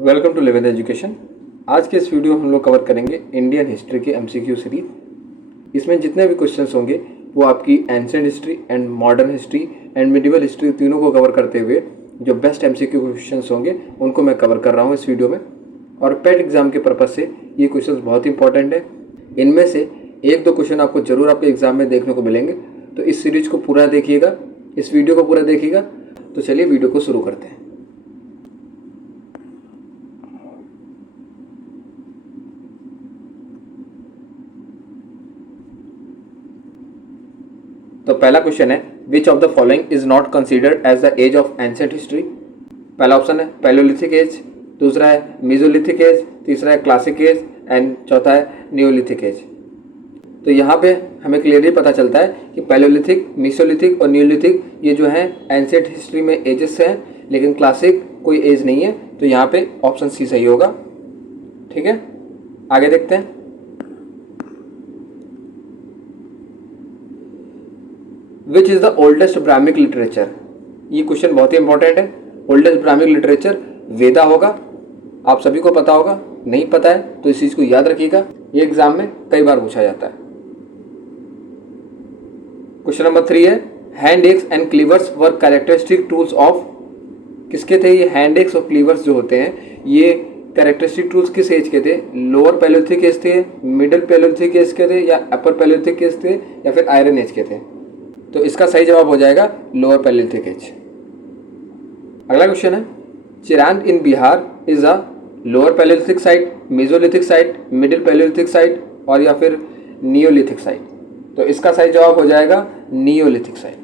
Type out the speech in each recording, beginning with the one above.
Welcome to living education. आज के इस वीडियो में हम लोग कवर करेंगे इंडियन हिस्ट्री के एमसीक्यू सीरीज। इसमें जितने भी क्वेश्चंस होंगे वो आपकी ancient history and modern history and medieval history तीनों को कवर करते हुए जो बेस्ट एमसीक्यू क्वेश्चंस होंगे उनको मैं कवर कर रहा हूँ इस वीडियो में। और पेट एग्जाम के पर्पज़ से ये क्वेश्चंस बहुत इंपॉर्टेंट है। इनमें से एक दो क्वेश्चन आपको जरूर आपके एग्जाम में देखने को मिलेंगे, तो इस सीरीज को पूरा देखिएगा, इस वीडियो को पूरा देखिएगा। तो चलिए वीडियो को शुरू करते हैं। तो पहला क्वेश्चन है, which of the following is not considered as the age of ancient history. पहला ऑप्शन है पैलियोलिथिक एज, दूसरा है मीजोलिथिक एज, तीसरा है क्लासिक एज एंड चौथा है नियोलिथिक एज। तो यहाँ पे हमें क्लियरली पता चलता है कि पैलियोलिथिक, मीसोलिथिक और नियोलिथिक ये जो है एंशिएंट हिस्ट्री में एजेस हैं, लेकिन क्लासिक कोई एज नहीं है। तो यहाँ पे ऑप्शन सी सही होगा। ठीक है, आगे देखते हैं। Which is the oldest Brahmic literature. ये क्वेश्चन बहुत ही इंपॉर्टेंट है। ओल्डेस्ट ब्राह्मिक लिटरेचर वेदा होगा, आप सभी को पता होगा। नहीं पता है तो इस चीज़ को याद रखिएगा, ये एग्जाम में कई बार पूछा जाता है। क्वेश्चन नंबर 3 है, hand axe and cleavers were characteristic tools of. किसके थे ये हैंड एक्स और क्लीवर्स जो होते हैं, ये कैरेक्टरिस्टिक टूल्स किस एज के थे? लोअर पैलियोलिथिक एज थे, मिडिल पैलियोलिथिक एज के थे, या अपर पैलियोलिथिक एज थे, या फिर आयरन एज के थे? तो इसका सही जवाब हो जाएगा लोअर पैलियोलिथिक एज। अगला क्वेश्चन है, Chirand in Bihar is a lower palaeolithic site, mesolithic site, middle palaeolithic site और या फिर नियोलिथिक साइट? तो इसका सही जवाब हो जाएगा नियोलिथिक साइट।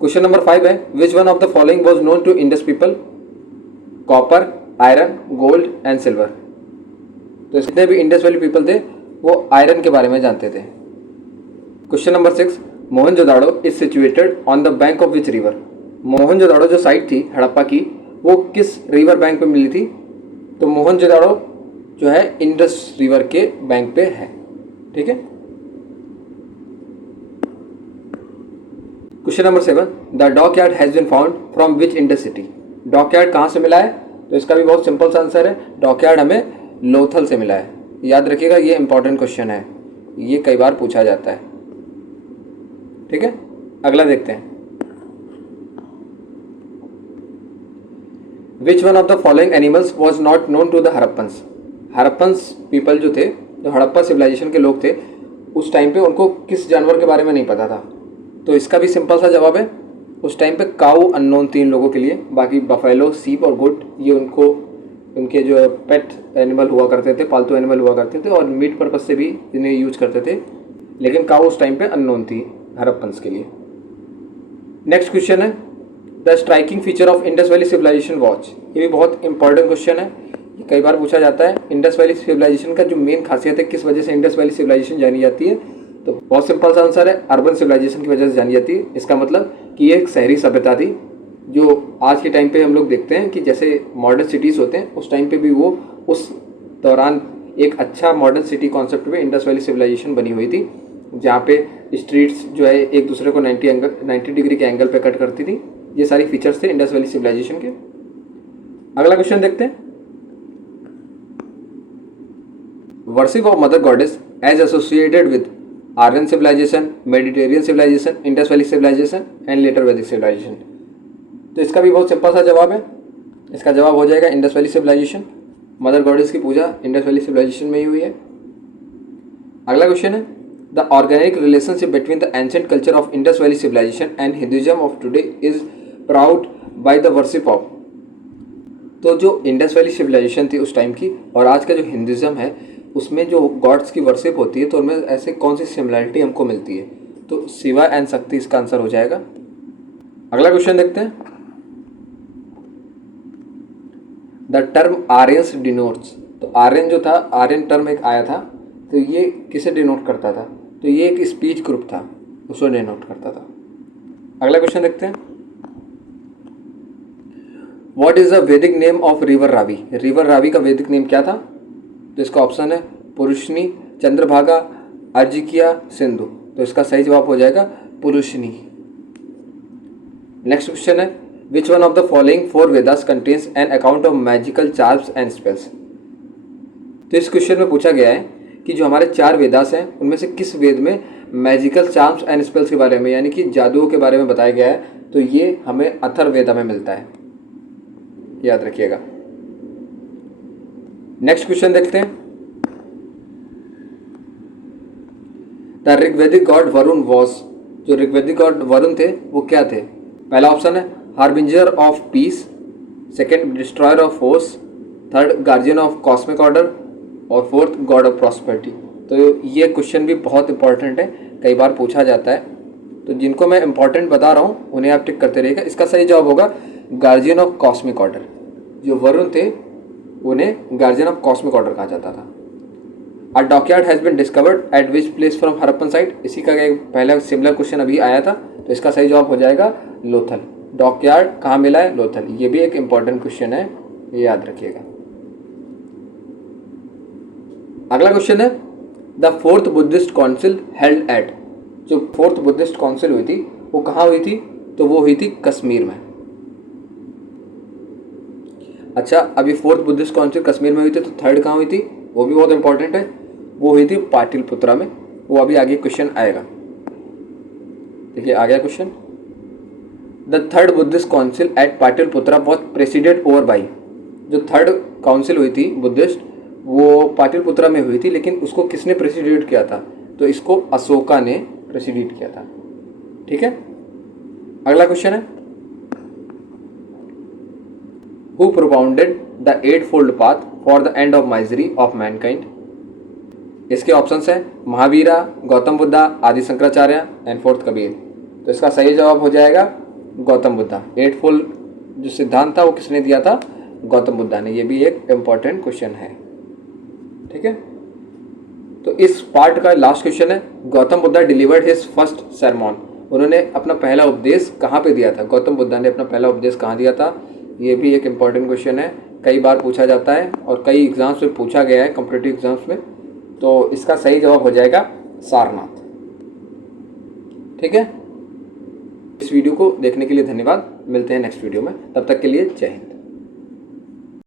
क्वेश्चन नंबर 5 है, which one of the following was known to Indus people? Copper, iron, gold and silver. तो जितने भी इंडस वैली पीपल थे वो आयरन के बारे में जानते थे। Question number 6, Mohenjodaro is situated on the bank of which river. Mohenjodaro जो साइट थी हड़प्पा की, वो किस रिवर बैंक पे मिली थी? तो मोहनजोदाड़ो जो है इंडस रिवर के बैंक पे है। ठीक है, question number 7, the dockyard has been found from which Indus city. Dockyard कहाँ से मिला है? तो इसका भी बहुत सिंपल सा आंसर है, डॉकयार्ड हमें लोथल से मिला है। याद रखिएगा, ये इंपॉर्टेंट क्वेश्चन है, ये कई बार पूछा जाता है। ठीक है, अगला देखते हैं। Which one of the following animals was not known to the Harappans. Harappans people जो थे, जो हड़प्पा सिविलाइजेशन के लोग थे, उस टाइम पे उनको किस जानवर के बारे में नहीं पता था? तो इसका भी सिंपल सा जवाब है, उस टाइम पे काऊ अननोन 3 लोगों के लिए। बाकी बफेलो, सीप और गुड ये उनके जो पेट एनिमल हुआ करते थे, पालतू एनिमल हुआ करते थे, और मीट पर्पज से भी इन्हें यूज करते थे। लेकिन काऊ उस टाइम पे अननोन थी हड़प्पन्स के लिए। नेक्स्ट क्वेश्चन है, the striking feature of Indus Valley civilisation was. ये भी बहुत इंपॉर्टेंट क्वेश्चन है, ये कई बार पूछा जाता है। इंडस वैली सिविलाइजेशन का जो मेन खासियत है, किस वजह से इंडस वैली सिविलाइजेशन जानी जाती है? तो बहुत सिंपल सा आंसर है, अर्बन सिविलाइजेशन की वजह से जानी जाती है। इसका मतलब कि ये एक शहरी सभ्यता थी, जो आज के टाइम पे हम लोग देखते हैं कि जैसे मॉडर्न सिटीज़ होते हैं, उस टाइम पे भी वो उस दौरान एक अच्छा मॉडर्न सिटी कॉन्सेप्ट पे इंडस वैली सिविलाइजेशन बनी हुई थी, जहाँ पे स्ट्रीट्स जो है एक दूसरे को 90 डिग्री के एंगल पे कट करती थी। ये सारी फीचर्स थे इंडस वैली सिविलाइजेशन के। अगला क्वेश्चन देखते हैं, worship of mother goddess as associated with Aryan civilisation, Mediterranean civilisation, Indus Valley civilisation and later Vedic civilisation. तो इसका भी बहुत सिंपल सा जवाब है, इसका जवाब हो जाएगा Indus Valley civilisation. Mother goddess की पूजा इंडस वैली सिविलाइजेशन में ही हुई है। अगला क्वेश्चन है, the organic relationship between the ancient culture of Indus Valley civilisation and Hinduism of today is proved by the worship of. तो जो इंडस वैली सिविलाइजेशन थी उस टाइम की और आज का जो हिंदुइज्म है, उसमें जो गॉड्स की वर्शिप होती है, तो उनमें ऐसे कौन सी सिमिलरिटी हमको मिलती है? तो शिवा एंड शक्ति इसका आंसर हो जाएगा। अगला क्वेश्चन देखते हैं, द टर्म आर्यंस डिनोट्स। तो आर्यन जो था, आर्यन टर्म एक आया था, तो ये किसे डिनोट करता था? तो ये एक स्पीच ग्रुप था, उसको डिनोट करता था। अगला क्वेश्चन देखते हैं, व्हाट इज द वैदिक name of river Ravi. River Ravi का वैदिक नेम क्या था? तो इसका ऑप्शन है पुरुषनी, चंद्रभागा, अर्जिकिया, सिंधु। तो इसका सही जवाब हो जाएगा पुरुषनी। नेक्स्ट क्वेश्चन है, which one of the following 4 Vedas contains an account of magical charms and spells. तो इस क्वेश्चन में पूछा गया है कि जो हमारे 4 वेदास हैं उनमें से किस वेद में मैजिकल चार्म्स एंड स्पेल्स के बारे में यानी कि जादुओं के बारे में बताया गया है। तो ये हमें अथर्ववेदा में मिलता है, याद रखिएगा। नेक्स्ट क्वेश्चन देखते हैं, the Rigvedic God Varun was, जो ऋग्वेदिक गॉड वरुण थे वो क्या थे। पहला ऑप्शन है harbinger of peace, second destroyer of force, third guardian of cosmic order और फोर्थ गॉड ऑफ प्रॉस्पेरिटी। तो ये क्वेश्चन भी बहुत इंपॉर्टेंट है, कई बार पूछा जाता है। तो जिनको मैं इंपॉर्टेंट बता रहा हूँ उन्हें आप टिक करते रहिएगा। इसका सही जवाब होगा गार्जियन ऑफ कॉस्मिक ऑर्डर। जो वरुण थे उन्हें गार्जियन ऑफ कॉस्मिक ऑर्डर कहा जाता था। A dockyard has been discovered at which place from Harappan site, इसी का एक पहला सिमिलर क्वेश्चन अभी आया था। तो इसका सही जवाब हो जाएगा लोथल। डॉकयार्ड कहाँ मिला है, लोथल। ये भी एक इंपॉर्टेंट क्वेश्चन है, ये याद रखिएगा। अगला क्वेश्चन है, the 4th Buddhist council held at, जो 4th बुद्धिस्ट काउंसिल हुई थी वो कहाँ हुई थी। तो वो हुई थी कश्मीर में। अच्छा, अभी 4th बुद्धिस्ट काउंसिल कश्मीर में हुई थी, तो 3rd कहाँ हुई थी, वो भी बहुत इंपॉर्टेंट है, वो हुई थी पाटलिपुत्रा में। वो अभी आगे क्वेश्चन आएगा। देखिए आ गया question, the 3rd Buddhist council at Pataliputra was presided over by, जो 3rd काउंसिल हुई थी बुद्धिस्ट वो पाटलिपुत्रा में हुई थी, लेकिन उसको किसने प्रेसिडेट किया था। तो इसको अशोका ने प्रेसिडेट किया था। ठीक है, अगला क्वेश्चन है, who propounded the 8-fold path for the end of misery of Mankind. इसके ऑप्शंस हैं महावीरा, गौतम बुद्धा, आदि शंकराचार्य एंड 4th कबीर। तो इसका सही जवाब हो जाएगा गौतम बुद्धा। 8-fold जो सिद्धांत था वो किसने दिया था, गौतम बुद्धा ने। ये भी एक इम्पॉर्टेंट क्वेश्चन है। ठीक है, तो इस पार्ट का लास्ट क्वेश्चन है, Gautam Buddha delivered his first sermon. उन्होंने अपना पहला उपदेश कहाँ पे दिया था, गौतम बुद्धा ने अपना पहला उपदेश कहाँ दिया था। ये भी एक इम्पॉर्टेंट क्वेश्चन है, कई बार पूछा जाता है और कई एग्जाम्स में पूछा गया है, कॉम्पिटिटिव एग्जाम्स में। तो इसका सही जवाब हो जाएगा सारनाथ। ठीक है, इस वीडियो को देखने के लिए धन्यवाद। मिलते हैं नेक्स्ट वीडियो में, तब तक के लिए जय हिंद।